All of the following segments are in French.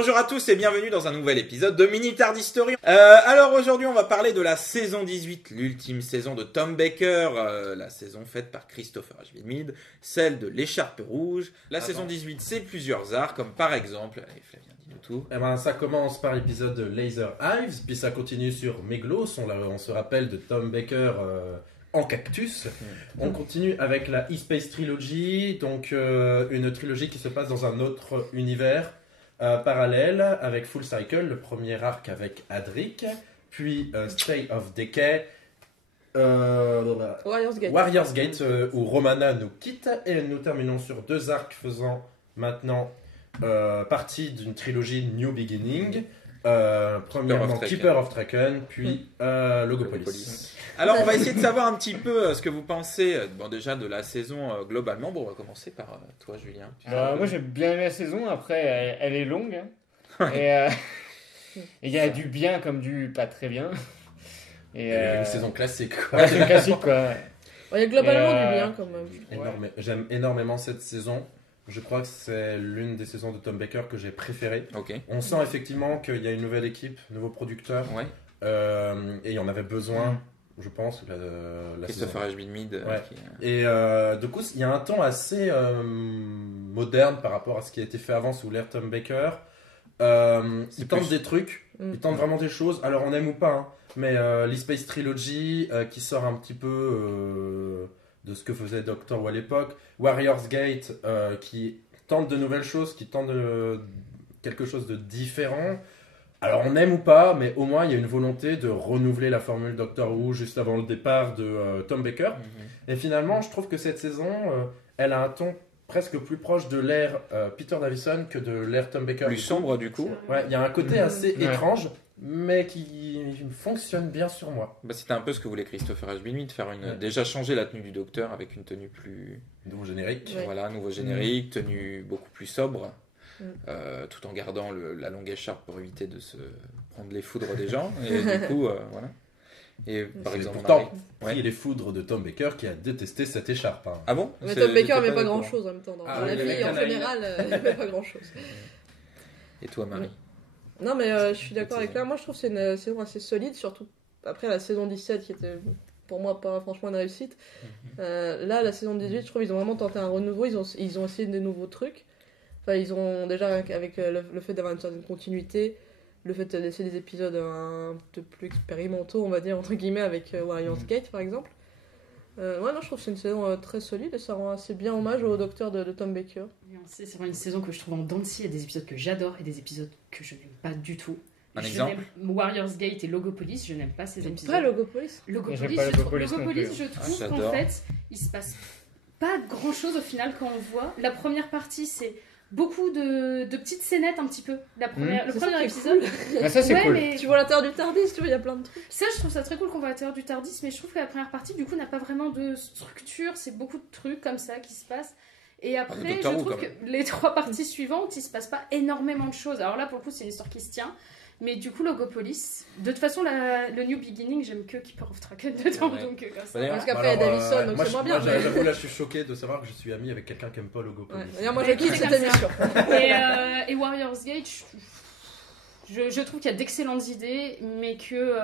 Bonjour à tous et bienvenue dans un nouvel épisode de Mini Tard History. Alors aujourd'hui on va parler de la saison 18, l'ultime saison de Tom Baker, la saison faite par Christopher H. Mead, celle de l'écharpe rouge. La saison 18 c'est plusieurs arcs comme par exemple, allez Flavien dis-nous tout. Eh ben, ça commence par l'épisode de Laser Hives, puis ça continue sur Meglos, on se rappelle de Tom Baker en cactus. On continue avec la E-Space Trilogy, donc une trilogie qui se passe dans un autre univers parallèle avec Full Cycle, le premier arc avec Adric, puis State of Decay, Warriors Gate où Romana nous quitte, et nous terminons sur deux arcs faisant maintenant partie d'une trilogie New Beginning. Premièrement Keeper of Traken, puis Logopolis. Alors on va essayer de savoir un petit peu ce que vous pensez déjà de la saison globalement. Bon, on va commencer par toi Julien. Moi j'ai bien aimé la saison, après elle est longue hein. Et il y a du bien comme du pas très bien. Et une saison classique quoi. Ouais, c'est une classique quoi. Il y a globalement du bien quand même. J'aime énormément cette saison. Je crois que c'est l'une des saisons de Tom Baker que j'ai préférée. Okay. On sent effectivement qu'il y a une nouvelle équipe, nouveaux producteurs. Ouais. Et il y en avait besoin, je pense. La Christopher H. Mead. Ouais. Et du coup, il y a un ton assez moderne par rapport à ce qui a été fait avant sous l'ère Tom Baker. Ils tentent des trucs, ils tentent vraiment des choses. Alors on aime ou pas, hein, mais l'E-Space Trilogy qui sort un petit peu de ce que faisait Doctor Who à l'époque. Warriors Gate qui tente de nouvelles choses, qui tente quelque chose de différent. Alors on aime ou pas, mais au moins il y a une volonté de renouveler la formule Doctor Who juste avant le départ de Tom Baker. Et finalement, je trouve que cette saison, elle a un ton presque plus proche de l'ère Peter Davison que de l'ère Tom Baker. Plus sombre du coup. Ouais, il y a un côté assez étrange, mais qui fonctionne bien sur moi. C'était un peu ce que voulait Christopher H. Mead, faire déjà changer la tenue du Docteur avec une tenue plus... Nouveau générique. Ouais. Voilà, nouveau générique, tenue beaucoup plus sobre, tout en gardant la longue écharpe pour éviter de se prendre les foudres des gens. Et du coup, voilà. Et par exemple, pourtant pris les foudres de Tom Baker qui a détesté cette écharpe. Hein. Ah bon? Mais Tom Baker n'aimait pas grand chose en même temps. Dans la vie en général, il n'aimait pas grand chose. Et toi, Marie? Non, mais je suis d'accord avec là. Moi, je trouve que c'est une saison assez solide, surtout après la saison 17 qui était pour moi pas franchement une réussite. Là, la saison 18, je trouve qu'ils ont vraiment tenté un renouveau. Ils ont essayé des nouveaux trucs. Enfin, ils ont déjà, avec le fait d'avoir une certaine continuité, le fait de laisser des épisodes un peu plus expérimentaux, on va dire, entre guillemets, avec Warriors Gate par exemple. Ouais, non, je trouve que c'est une saison très solide et ça rend assez bien hommage au Docteur de Tom Baker. C'est vraiment une saison que je trouve en dents de scie. Il y a des épisodes que j'adore et des épisodes que je n'aime pas du tout. Un exemple? Warriors Gate et Logopolis, je n'aime pas ces épisodes. Pas Logopolis. Logopolis, je trouve qu'en fait, il se passe pas grand chose au final quand on voit. La première partie, c'est beaucoup de petites scénettes un petit peu. Le premier épisode. Ah, ça c'est cool. Mais... Tu vois l'intérieur du Tardis, tu vois, il y a plein de trucs. Ça, je trouve ça très cool qu'on voit l'intérieur du Tardis, mais je trouve que la première partie, du coup, n'a pas vraiment de structure. C'est beaucoup de trucs comme ça qui se passent. Et après, je trouve que les trois parties suivantes, il se passe pas énormément de choses. Alors là, pour le coup, c'est une histoire qui se tient. Mais du coup, Logopolis, de toute façon, le New Beginning, j'aime que Keeper of Traken dedans. Ouais. Donc, parce qu'après, il y a Davison, donc c'est moins bien. Moi, j'avoue, là, je suis choqué de savoir que je suis ami avec quelqu'un qui aime pas Logopolis. Ouais. Moi, je quitte cette émission. Et Warriors Gate, je trouve qu'il y a d'excellentes idées, mais que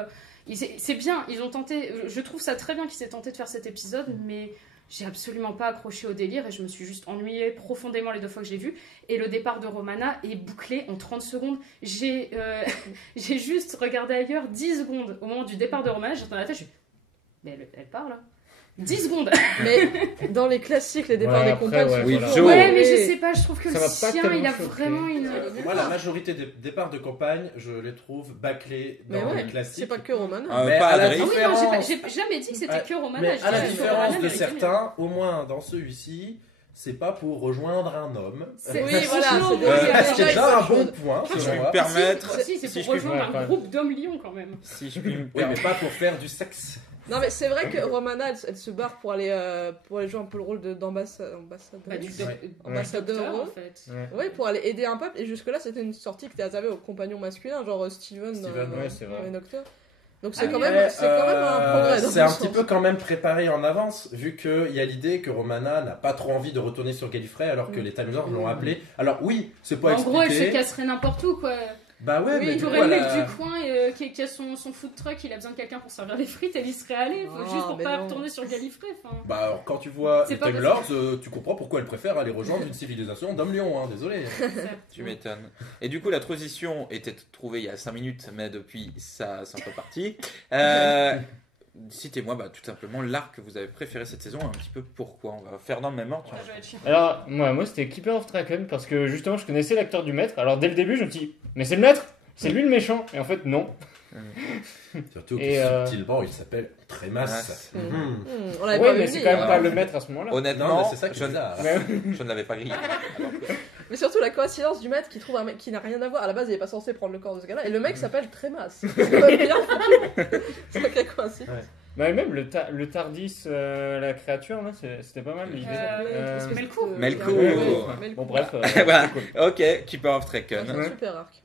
c'est bien. Ils ont tenté. Je trouve ça très bien qu'ils aient tenté de faire cet épisode, mais j'ai absolument pas accroché au délire et je me suis juste ennuyée profondément les deux fois que j'ai vu. Et le départ de Romana est bouclé en 30 secondes. J'ai juste regardé ailleurs 10 secondes au moment du départ de Romana. J'entends la tête, je suis... Mais elle part là. 10 secondes. Mais dans les classiques, les départs des compagnes, mais je sais pas, je trouve que le sien, il a vraiment une... Moi, la majorité des départs de campagne, je les trouve bâclés dans les classiques. C'est pas que Romana. Mais à la différence... j'ai jamais dit que c'était que Romana. Mais à la différence de certains, au moins dans celui-ci, c'est pas pour rejoindre un homme. Oui, voilà, c'est déjà un bon point. Si je puis me permettre. Si, c'est pour rejoindre un groupe d'hommes lions quand même. Si je puis me permettre. Oui, mais pas pour faire du sexe. Non, mais c'est vrai que Romana, elle se barre pour aller jouer un peu le rôle d'ambassadeur. Ambassadeur, en fait. Oui, pour aller aider un peuple. Et jusque-là, c'était une sortie qui était réservée aux compagnons masculins, genre Steven dans les Docteurs. Donc c'est quand même un progrès. C'est un petit peu quand même préparé en avance, vu qu'il y a l'idée que Romana n'a pas trop envie de retourner sur Gallifrey alors que les Time Lords l'ont appelée. Alors oui, c'est pas expliqué. En gros, elle se casserait n'importe où, quoi. Bah ouais, mais tu aurais le mec du coin qui a son food truck, il a besoin de quelqu'un pour servir les frites, elle y serait allée, juste pour pas retourner sur Gallifrey. Bah alors quand tu vois les pas Time Lords, tu comprends pourquoi elle préfère aller rejoindre une civilisation d'hommes-lions, hein, désolé. Tu m'étonnes. Et du coup, la transition était trouvée il y a 5 minutes, mais depuis, ça c'est un peu parti. Citez-moi tout simplement l'arc que vous avez préféré cette saison, un petit peu pourquoi. On va faire dans le même ordre. Alors, moi c'était Keeper of Traken parce que justement je connaissais l'acteur du maître. Alors dès le début, je me suis dit, mais c'est le maître, c'est lui le méchant. Et en fait, non. Surtout que subtilement, il s'appelle Trémas. Oui, mais c'est quand même pas le maître à ce moment-là. Honnêtement, c'est ça qui est bizarre. Je ne l'avais pas grillé. Mais surtout la coïncidence du maître qui trouve un mec qui n'a rien à voir. À la base, il est pas censé prendre le corps de ce gars-là. Et le mec s'appelle Trémas. C'est pas bien. C'est pas quelle coïncidence. Ouais. Mais même le Tardis, la créature, là, c'était pas mal l'idée. Melko. Bon, bref. Voilà. Ok, Keeper of Traken. C'est un super arc.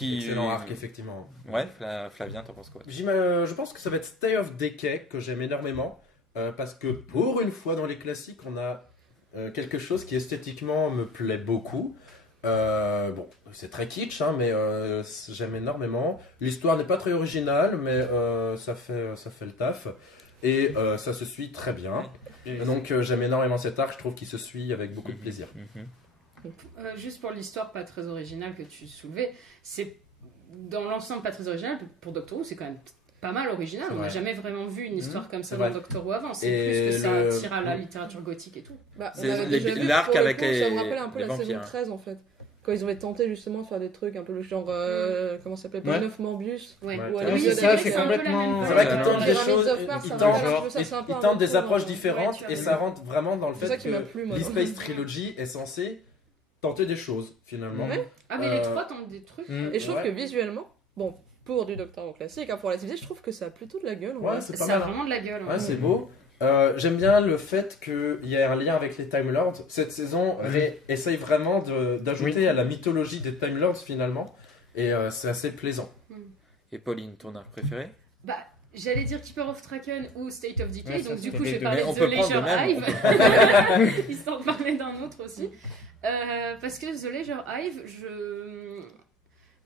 Excellent arc, effectivement. Ouais, Flavien, t'en penses quoi? Je pense que ça va être Stay of Decay, que j'aime énormément. Parce que pour une fois dans les classiques, on a quelque chose qui esthétiquement me plaît beaucoup. Bon, c'est très kitsch, hein, mais j'aime énormément. L'histoire n'est pas très originale, mais ça fait le taf. Et ça se suit très bien. Donc j'aime énormément cet arc, je trouve qu'il se suit avec beaucoup de plaisir. Juste pour l'histoire pas très originale que tu soulevais, c'est dans l'ensemble pas très original. Pour Doctor Who, c'est quand même pas mal original. On n'a jamais vraiment vu une histoire comme ça dans Doctor Who avant. C'est plus que ça tire à la littérature gothique et tout. C'est l'arc avec les. Ça me rappelle un peu la saison vampires. 13 en fait. Quand ils ont tenté justement de faire des trucs un peu le genre. Comment ça s'appelle Boy of Morbius. Ouais. Ou à Oui, la ça, c'est complètement. C'est vrai qu'ils tentent des Pyramids choses, of Mars, ils ça tentent- me rappelle un peu ça, c'est un peu ils un tentent des autre approches genre. différentes Ouais, et ça rentre vraiment dans le C'est fait ça qui m'a que plu, moi. l'E-Space Trilogy est censé tenter des choses finalement. Ouais. Ah, mais les trois tentent des trucs. Et je trouve Ouais. que visuellement, bon, pour du Doctor Who classique, pour la TV, je trouve que ça a plutôt de la gueule. Ouais, c'est pas Ça a mal. vraiment de la gueule. Ouais, c'est beau. J'aime bien le fait qu'il y ait un lien avec les Time Lords. Cette saison essaye vraiment d'ajouter à la mythologie des Time Lords finalement. Et c'est assez plaisant. Et Pauline, ton arc préféré? Bah, j'allais dire Keeper of Traken ou State of Decay, Ouais, ça, donc du c'était coup je les vais deux. parler Mais on de peut The prendre Leisure le Hive, histoire de parler d'un autre aussi. Parce que The Leisure Hive,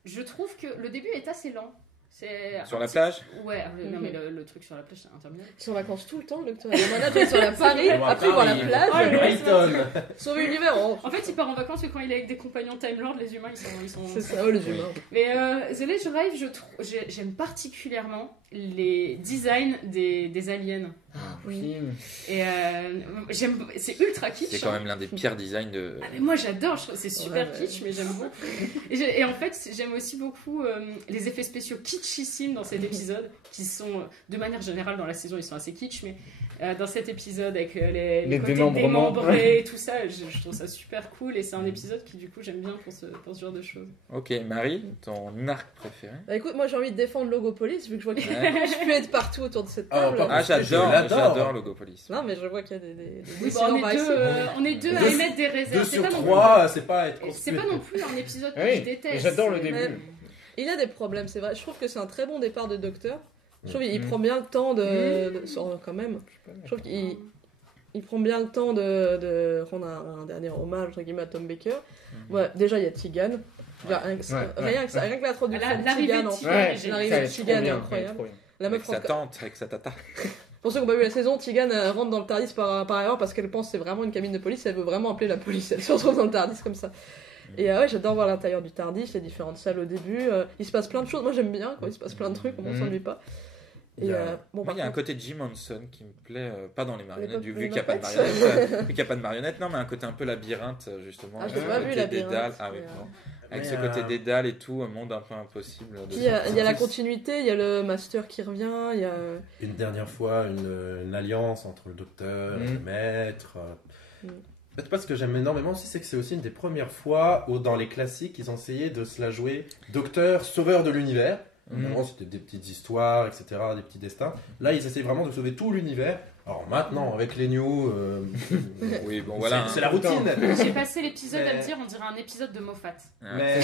je trouve que le début est assez lent. Sur la plage? Ouais, non mais le truc sur la plage c'est interminable. Ils sont en vacances tout le temps, le Docteur. Le manager est sur la Paris, après il va à la Oh, plage, le- Brighton. sauver l'univers. En fait, il part en vacances que quand il est avec des compagnons Time Lord, les humains ils sont. C'est ça, les humains. Mais The Leisure Hive, j'aime particulièrement les designs des aliens. Oui. Et c'est ultra kitsch. C'est quand même l'un des pires designs de. Ah, mais moi j'adore, je trouve que c'est super Ouais. kitsch, mais j'aime beaucoup. Et en fait, j'aime aussi beaucoup les effets spéciaux kitschissimes dans cet épisode, qui sont, de manière générale dans la saison, ils sont assez kitsch, mais dans cet épisode avec les côtés démembrements. démembrés et tout ça, je trouve ça super cool et c'est un épisode qui du coup j'aime bien pour ce genre de choses. Ok, Marie, ton arc préféré? Bah écoute, moi j'ai envie de défendre Logopolis, vu que je vois qu'il je peux être partout autour de cette Ah, table. pardon. Ah, j'adore l'adore. Logopolis. Non, mais je vois qu'il y a des Oui, bon, on est deux à émettre des 2 réserves. C'est sur pas non 3, c'est pas être plus- C'est conspué. pas non plus un épisode que Oui, je déteste. et j'adore le C'est- début. Mais il a des problèmes, c'est vrai. Je trouve que c'est un très bon départ de Docteur. Je trouve qu'il Mm. prend bien le temps quand même. Je trouve qu'il prend bien le temps de rendre un dernier hommage entre guillemets à Tom Baker. Ouais, déjà il y a Tegan. Rien que l'introduction de L'arrivée Tegan de en Tegan, Ouais, j'ai- l'arrivée ça, de c'est trop Tegan est bien, incroyable. trop bien. La Avec meuf sa rentre- tante, avec sa tata. Pour ceux qui n'ont pas vu la saison, Tegan rentre dans le TARDIS par erreur parce qu'elle pense que c'est vraiment une cabine de police. Elle veut vraiment appeler la police. Elle se retrouve dans le TARDIS comme ça. Et ouais, j'adore voir l'intérieur du TARDIS, les différentes salles au début. Il se passe plein de choses. Moi j'aime bien quand il se passe plein de trucs, on s'ennuie pas. Et Il y a- bon, Moi, par il y a un contre, côté Jim Henson qui me plaît, pas dans les marionnettes, Les vu qu'il n'y a pas de Muppets. marionnettes. Vu qu'il n'y a pas de marionnettes, non, mais un côté un peu labyrinthe, justement. Ah, je avec l'ai ce pas vu, côté Labyrinthe, dédale. Ah oui, mais, bon. Avec Mais, ce côté dédale et tout, un monde un peu impossible. de puis, il y a la sortir. continuité, il y a le Master qui revient, il y a. Une dernière fois, une alliance entre le docteur et le maître. En fait, ce que j'aime énormément aussi, c'est que c'est aussi une des premières fois où, dans les classiques, ils ont essayé de se la jouer docteur, sauveur de l'univers. Avant, c'était des petites histoires, etc., des petits destins. Là, ils essayent vraiment de sauver tout l'univers. Alors maintenant, avec les news, Oui, bon voilà. c'est la routine. J'ai passé l'épisode à Mais- me dire, on dirait un épisode de Moffat. Mais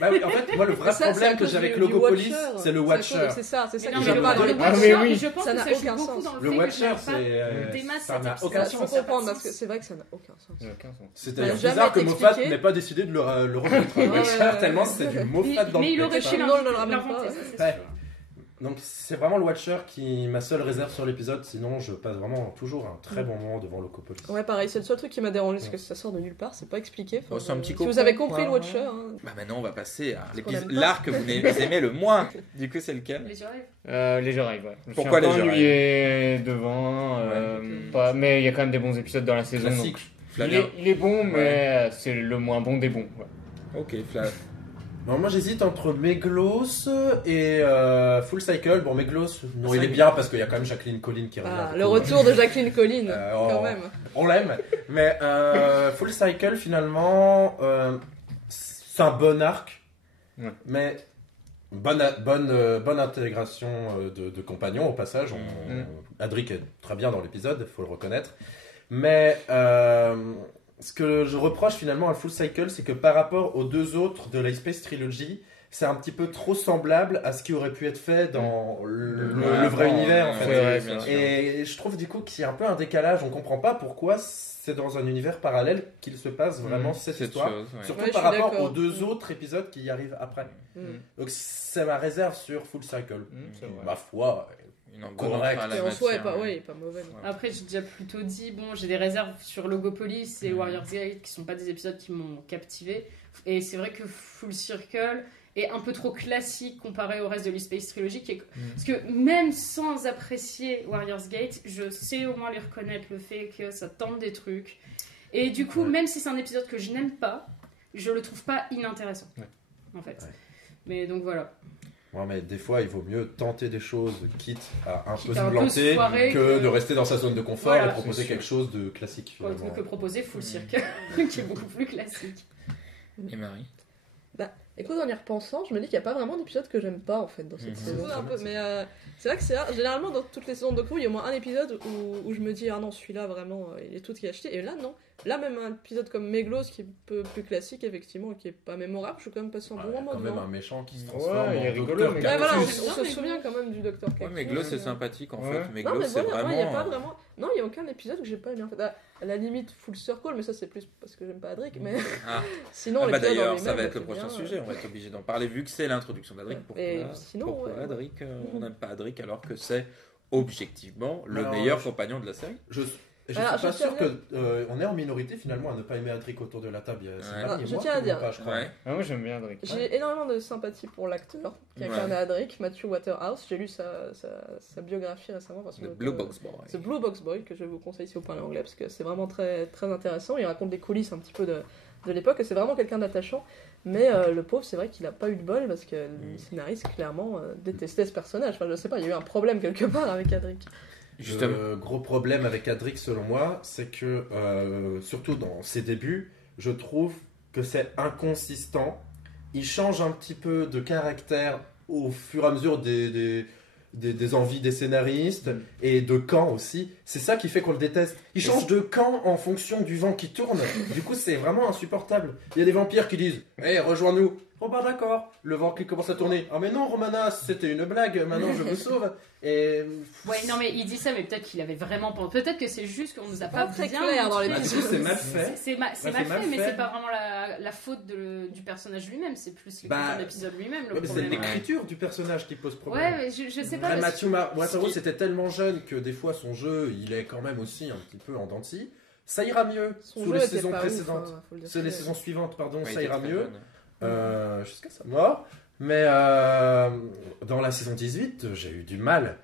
bah oui, en fait, moi le vrai Mais ça, c'est à problème que cause j'ai avec du Logopolis, Watcher. c'est le Watcher. C'est ça Mais que non, mais j'aime le, pas dans le les Ah, Watcher, mais oui. je pense Ça que n'a ça joue aucun beaucoup sens. dans le Le fait que je Watcher, n'aime pas c'est des masses ça n'a cet aucun épisode. Je sens. peux Ça n'a pas comprendre de parce que sens. c'est vrai que ça n'a aucun sens. Ça n'a aucun sens. C'est Ça d'ailleurs n'a jamais bizarre que été Moffat expliqué. n'ait pas décidé de le remettre. Ouais, Watcher, ouais, ouais. tellement c'est du Moffat dans Mais il le aurait texte. pu Non, ne le ramène l'inventer, pas. ça c'est Ouais. sûr. Donc c'est vraiment le Watcher qui est ma seule réserve sur l'épisode, sinon je passe vraiment toujours un très bon moment devant Logopolis. Ouais, pareil, c'est le seul truc qui m'a dérangé, parce que ça sort de nulle part, c'est pas expliqué. Enfin, Oh, c'est un petit si cocon, vous avez compris quoi. le Watcher, hein. Bah maintenant on va passer à qu'on aime pas. l'arc que vous aimez le moins. Du coup c'est lequel? Les oreilles. Les oreilles, ouais. Je me Pourquoi suis un peu les oreilles ennuyé devant. Mais il y a quand même des bons épisodes dans la saison. Classique. Donc, Flavien. il est bon, mais c'est le moins bon des bons. Ouais. Ok, Flav. Non, moi j'hésite entre Meglos et Full Cycle. Bon, Meglos, non, il est Cinq. bien parce qu'il y a quand même Jacqueline Collin qui revient. Ah, Du le coup, retour de Jacqueline Collin, oh, quand même. On l'aime. Mais Full Cycle, finalement, c'est un bon arc. Ouais. Mais bonne intégration de compagnons au passage. Adric est très bien dans l'épisode, il faut le reconnaître. Mais ce que je reproche finalement à Full Cycle, c'est que par rapport aux deux autres de la Space Trilogy, c'est un petit peu trop semblable à ce qui aurait pu être fait dans le vrai univers en fait. C'est vrai, bien sûr. Et je trouve du coup qu'il y a un peu un décalage, on comprend pas pourquoi c'est dans un univers parallèle qu'il se passe vraiment cette histoire. chose, ouais. Surtout Ouais, je par suis rapport d'accord. aux deux autres épisodes qui y arrivent après. Mm. Donc c'est ma réserve sur Full Cycle. C'est vrai. Ma foi, Une enveloppe Correct. à la Et en soi, il est matière, pas, ouais, il est pas mauvais. non. Après, j'ai déjà plutôt dit, bon, j'ai des réserves sur Logopolis et Warriors Gate qui sont pas des épisodes qui m'ont captivé. Et c'est vrai que Full Circle est un peu trop classique comparé au reste de l'E-Space Trilogy. Parce que même sans apprécier Warriors Gate, je sais au moins lui reconnaître le fait que ça tente des trucs. Et du coup, Ouais. même si c'est un épisode que je n'aime pas, je le trouve pas inintéressant. Ouais. En fait. Ouais. Mais donc voilà. ouais, mais des fois il vaut mieux tenter des choses, quitte à un Quitte peu à se un peu planter, se foirer que que- de rester dans sa zone de confort Voilà. et proposer C'est sûr. quelque chose de classique Quoi, finalement. que proposer Full Circle, qui est beaucoup plus classique. Et Marie. Écoute, en y repensant, je me dis qu'il n'y a pas vraiment d'épisode que j'aime pas en fait dans cette Mhm. saison. C'est Un peu, vrai, mais c'est vrai que c'est rare. Généralement, dans toutes les saisons de Doctor Who, il y a au moins un épisode où je me dis ah non, celui-là vraiment, il est tout qui est acheté. Et là, non. Là, même un épisode comme Meglos qui est un peu plus classique, effectivement, qui est pas mémorable, je suis quand même passé un Ouais, bon il y a moment quand même devant. un méchant qui se Ouais, transforme il est en rigolo, Docteur mais- Ouais, voilà, Cactus. on se souvient quand même du Docteur Ouais, Cactus. mais Gloss c'est sympathique en Ouais. fait. Mais Non, Gloss mais c'est voilà, vraiment. il n'y a pas vraiment. Non, il n'y a aucun épisode que j'ai pas aimé en fait. À la limite, Full Circle, mais ça c'est plus parce que j'aime pas Adric. Mais Ah. sinon, Ah bah l'épisode en d'ailleurs, ça lui-même va être le était prochain bien, sujet, on va être obligé d'en parler vu que c'est l'introduction d'Adric. Ouais. Pourquoi, Et sinon, pourquoi ouais. Adric, on n'aime pas Adric alors que c'est objectivement le Alors, meilleur compagnon de la série? Je suis Alors, pas je tiens sûr à que on est en minorité finalement à ne pas aimer Adric autour de la table. C'est Ouais. le dernier Je mois tiens à qu'on dire. l'aime pas, je crois. Ouais. Ah, moi j'aime bien Drake. J'ai énormément de sympathie pour l'acteur qui Ouais. incarne Adric, Matthew Waterhouse. J'ai lu sa biographie récemment. Parce Le que, Blue Box Boy. The Blue Box Boy, que je vous conseille si vous parlez anglais, parce que c'est vraiment très, très intéressant. Il raconte des coulisses un petit peu de l'époque, et c'est vraiment quelqu'un d'attachant. Mais le pauvre, c'est vrai qu'il a pas eu de bol, parce que le scénariste, clairement, détestait ce personnage. Enfin, je sais pas, il y a eu un problème quelque part avec Adric. Justement. Le gros problème avec Adric, selon moi, c'est que, surtout dans ses débuts, je trouve que c'est inconsistant. Il change un petit peu de caractère au fur et à mesure des envies des scénaristes et de camp aussi. C'est ça qui fait qu'on le déteste. Il change de camp en fonction du vent qui tourne. Du coup, c'est vraiment insupportable. Il y a des vampires qui disent « Hey, rejoins-nous !» Oh bah d'accord, le vent qui commence à tourner. Ah mais non Romana, c'était une blague, maintenant je vous sauve. Et Ouais, non, mais il dit ça, mais peut-être qu'il avait vraiment pas. Peut-être que c'est juste qu'on nous a pas très bien clair dans montré. les du coup, c'est mal fait. C'est mal c'est fait, mal mais fait. c'est pas vraiment la faute du personnage lui-même, c'est plus Bah, l'écriture de l'épisode lui-même le Ouais, mais c'est problème. l'écriture du personnage qui pose Ouais, problème. mais je sais pas. Après, parce que- Matthew Waterhouse c'était tellement jeune que des fois son jeu, il est quand même aussi un petit peu en dents de scie. Ça ira mieux Son sous jeu les était saisons pas ouf, précédentes. hein, faut le dire. C'est les saisons suivantes, pardon, Ouais, ça il était ira très mieux. jeune. Jusqu'à sa mort. Mais dans la saison 18, j'ai eu du mal.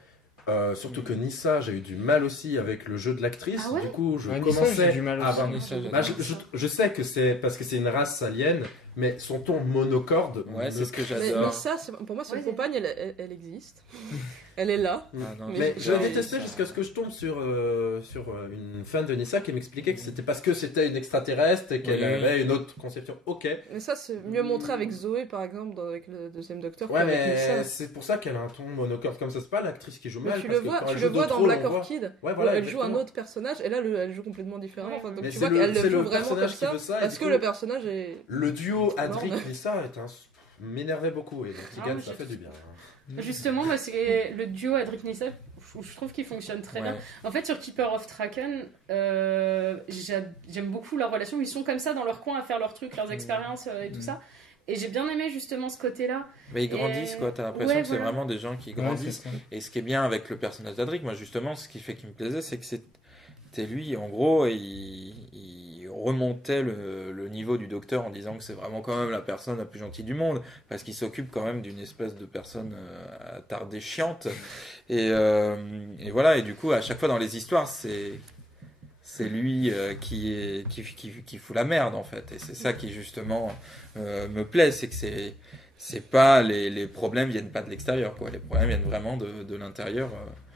Surtout que Nissa, j'ai eu du mal aussi avec le jeu de l'actrice. Ah ouais Du coup, je Ouais, Nissa, commençais j'ai du mal à aussi. avoir- Nissa, Bah, j'adore. je sais que c'est parce que c'est une race alien, mais son ton monocorde. Ouais, c'est ce que Mais j'adore. ça, pour moi, c'est une Ouais. compagne, elle existe. Elle est là. Ah, non, Mais je la oui, détestais ça- jusqu'à ce que je tombe sur une fan de Nissa qui m'expliquait que c'était parce que c'était une extraterrestre et qu'elle Oui. avait une autre conception. Ok. Mais ça, c'est mieux montré avec Zoé, par exemple, avec le deuxième Docteur. Ouais, qu'avec mais Nissa. c'est pour ça qu'elle a un ton monocorde comme ça. C'est pas l'actrice qui joue Mais mal. tu parce le que vois, quand tu elle le joue vois d'autres dans rôles, Black on voit- Orchid, Ouais, où voilà, elle joue un exactement. autre personnage, et là, elle joue complètement différemment. Ouais. Enfin, donc Mais tu c'est vois le- qu'elle c'est le joue le vraiment comme personnage qui ça, veut ça, et parce du que coup- le personnage est... Le duo Adric Merde. Nissa m'énervait beaucoup. Et donc, Tegan, mais ça j'ai- fait du bien. Justement, moi, c'est le duo Adric Nissa, je trouve qu'il fonctionne très Ouais. bien. En fait, sur Keeper of Traken, j'aime beaucoup leur relation. Ils sont comme ça dans leur coin à faire leurs trucs, leurs expériences et tout ça. Et j'ai bien aimé justement ce côté-là. Mais ils grandissent, quoi. T'as l'impression Ouais, que c'est voilà. vraiment des gens qui Ouais, grandissent. c'est ça. Et ce qui est bien avec le personnage d'Adric, moi, justement, ce qui fait qu'il me plaisait, c'est que c'était lui, en gros, il remontait le niveau du docteur en disant que c'est vraiment quand même la personne la plus gentille du monde, parce qu'il s'occupe quand même d'une espèce de personne attardée, chiante. Et voilà, et du coup, à chaque fois dans les histoires, c'est lui qui fout la merde, en fait. Et c'est ça qui, justement, me plaît, c'est que c'est pas les problèmes viennent pas de l'extérieur, quoi. Les problèmes viennent vraiment de l'intérieur.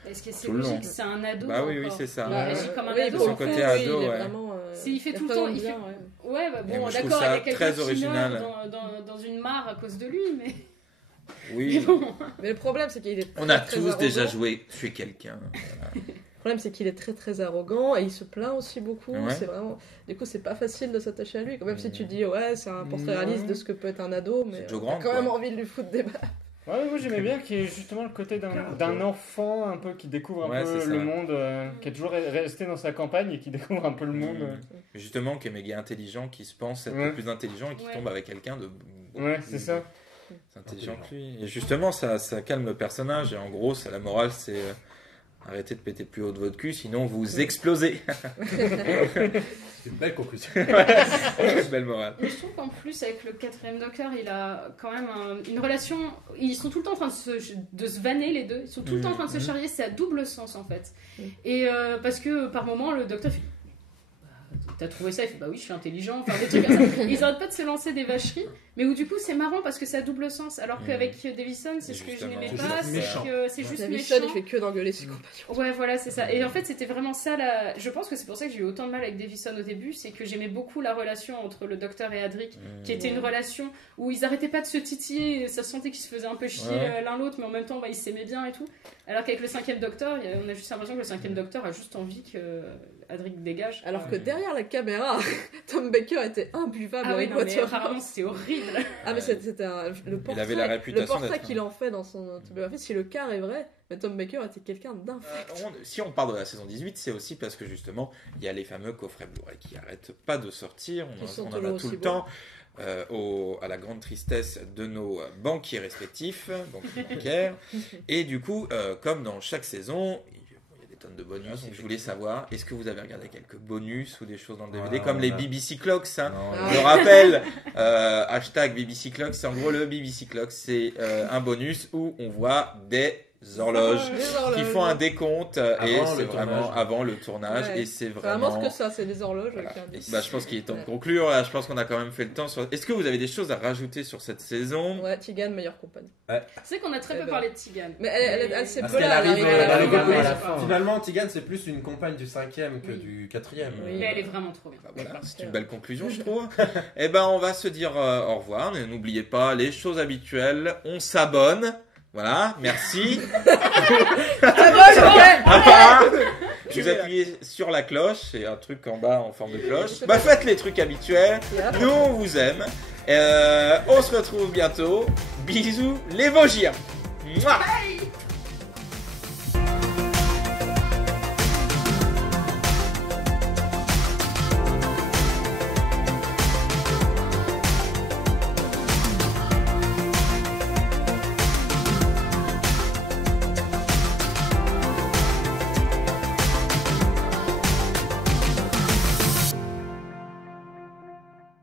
Est-ce que c'est Tout le long. logique? C'est un ado. Bah oui, encore. c'est ça. Il agit comme un Oui, ado. son en côté fait. ado, il est ouais. vraiment... Il fait tout le temps. Il fait... Ouais, bah, Et bon, moi, je trouve d'accord, ça il y a quelqu'un très qui original. meurt dans une mare à cause de lui, mais. Oui, Mais le problème, c'est qu'il est on a très tous déjà arrogant. tué quelqu'un. Le problème, c'est qu'il est très très arrogant et il se plaint aussi beaucoup. Ouais. C'est vraiment... Du coup, c'est pas facile de s'attacher à lui. Quand même, si tu Mhm. dis, ouais, c'est un portrait Non. réaliste de ce que peut être un ado, mais C'est Joe t'as Grant, quand même quoi. envie de lui foutre des balles. Ouais, moi j'aimais bien qu'il y ait justement le côté d'un enfant un peu qui découvre un Ouais, peu c'est le ça. monde, qui est toujours resté dans sa campagne et qui découvre un peu le monde. Mais justement, qui est méga intelligent, qui se pense être Ouais. le plus intelligent et qui Ouais. tombe avec quelqu'un de Ouais, c'est ça. plus intelligent que lui. Et justement, ça calme le personnage. Et en gros, la morale, c'est arrêtez de péter plus haut de votre cul, sinon vous explosez. C'est une belle conclusion. Belle morale. Mais je trouve qu'en plus, avec le quatrième docteur, il a quand même une relation. Ils sont tout le temps en train de se vanner, les deux. Ils sont tout le temps en train de se charrier. C'est à double sens, en fait. Et parce que par moment, le docteur fait. T'as trouvé ça? Il fait bah oui, je suis intelligent. Enfin, des trucs comme ça. Ils arrêtent pas de se lancer des vacheries, mais où du coup c'est marrant parce que c'est à double sens. Alors qu'avec Davison, c'est ce que je Justement. n'aimais C'est pas, juste méchant. c'est que c'est juste Davison, méchant. il fait que d'engueuler ses compagnons. Ouais, voilà, c'est ça. Et en fait, c'était vraiment ça. Je pense que c'est pour ça que j'ai eu autant de mal avec Davison au début, c'est que j'aimais beaucoup la relation entre le docteur et Adric, qui était une relation où ils arrêtaient pas de se titiller, et ça se sentait qu'ils se faisaient un peu chier Ouais. l'un l'autre, mais en même temps, bah, ils s'aimaient bien et tout. Alors qu'avec le cinquième docteur, on a juste l'impression que le cinquième docteur a juste envie que Adric dégage. Alors que derrière la caméra, Tom Baker était imbuvable Ah oui, avec non, mais Waterhouse. apparemment, c'était horrible. Ah mais c'était le portrait, avait la réputation le portrait d'être qu'il en fait dans son autobiographie, si le quart est vrai, mais Tom Baker était quelqu'un d'infect. Si on parle de la saison 18, c'est aussi parce que justement, il y a les fameux coffrets Blu-ray qui n'arrêtent pas de sortir. Qui sont On en toujours a tout aussi le beaux. temps. À la grande tristesse de nos banquiers respectifs, bancaires. Et du coup, comme dans chaque saison, il y a des tonnes de bonus. Donc je voulais savoir, est-ce que vous avez regardé quelques bonus ou des choses dans le DVD, comme les BBC Clocks, hein. Non, Je rappelle, hashtag BBC Clocks, c'est en gros le BBC Clocks, c'est un bonus où on voit des horloges qui font un décompte et Avant c'est le vraiment tournage. avant le tournage Ouais. et c'est Vraiment vraiment... ce que ça, c'est des horloges Voilà. avec un Et, disque. bah, je pense qu'il est temps de Ouais. conclure. Là, je pense qu'on a quand même fait le temps. Est-ce que vous avez des choses à rajouter sur cette saison? Ouais, Tigan, meilleure compagne. C'est qu'on a très Eh peu ben. parlé de Tigan. Mais elle s'est Parce peu qu'elle là, arrive elle arrive dans le à groupe la à fin. la fin. Finalement, Tigan, c'est plus une compagne du 5e que Oui. du 4e. Oui. Mais elle est vraiment trop bien. Bah, voilà, c'est une belle conclusion, je trouve. Eh ben, on va se dire au revoir. Mais n'oubliez pas les choses habituelles. On s'abonne. Voilà, merci. Vous appuyez sur la cloche, c'est un truc en bas en forme de cloche. Bah, faites les trucs habituels. Nous, on vous aime. On se retrouve bientôt. Bisous, les Vosgiens. Mouah.